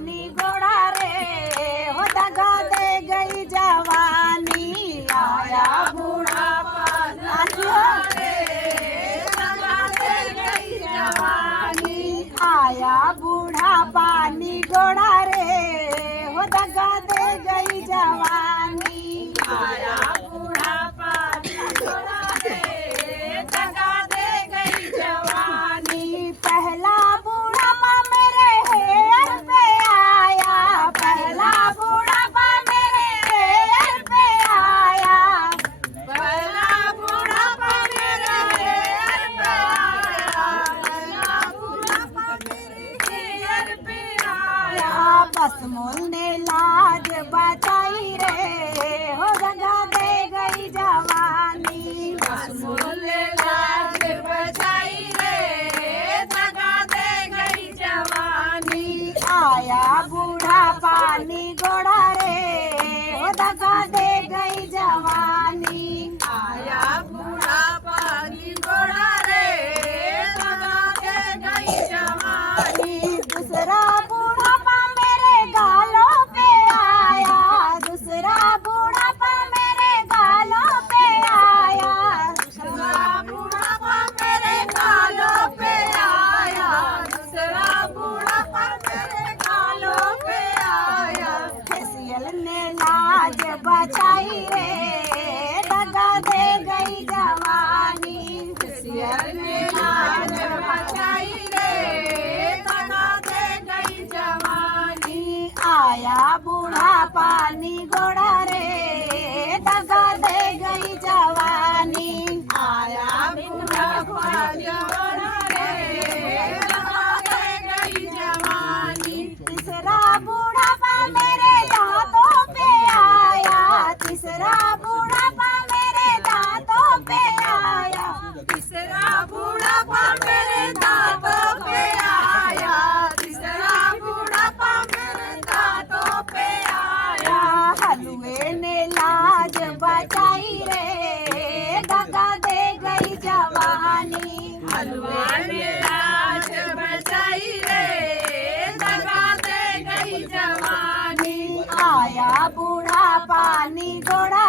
पानी घोड़ा रे हो दगा दे गई जवानी आया बुढ़ापा रे दगा दे गई जवानी आया बूढ़ा पानी घोड़ा रे हो दगा दे गई जवानी आया बूढ़ा पानी घोड़ा रे दगा दे गई जवानी पहला बूढ़ापा मेरे हेयर पे आया पहला बूढ़ापा मेरे हेयर पे आया पहला बूढ़ापा मेरे हेयर पे आया पहला बूढ़ापा मेरे हेयर पे आया बस मोल ने लाज बचाई रे हो दगा दे गई जवानी बस मोल ने लाज बचाई रे दगा दे गई जवानी आया बूढ़ा पानी घोड़ा रे हो दगा दे गई जवानी आया बूढ़ा पानी घोड़ा रे दगा दे गई जवानी दूसरा बूढ़ापा मेरे गालों पे आया दूसरा बूढ़ापा मेरे गालों पे आया दूसरा बूढ़ापा मेरे गालों पे आया दूसरा बूढ़ापा मेरे गालों पे आया फेसियल ने लाज बचाई रे दगा दे गई जवानी फेसियल ने लाज बचाई रे दगा दे गई जवानी आया बूढ़ा पानी घोड़ा रे दगा दे गई जवानी आया बूढ़ा पानी घोड़ा रे दगा दे गई जवानी तीसरा बूढ़ापा मेरे दांतों पे आया तीसरा बूढ़ापा मेरे दांतों पे आया तीसरा बूढ़ापा मेरे दांतों पे आया तीसरा बूढ़ापा मेरे दांतों पे आया हलवे ने लाज बचाई रे दगा दे गई जवानी हलवे ने लाज बचाई रे दगा दे गई जवानी आया बूढ़ा पानी घोड़ा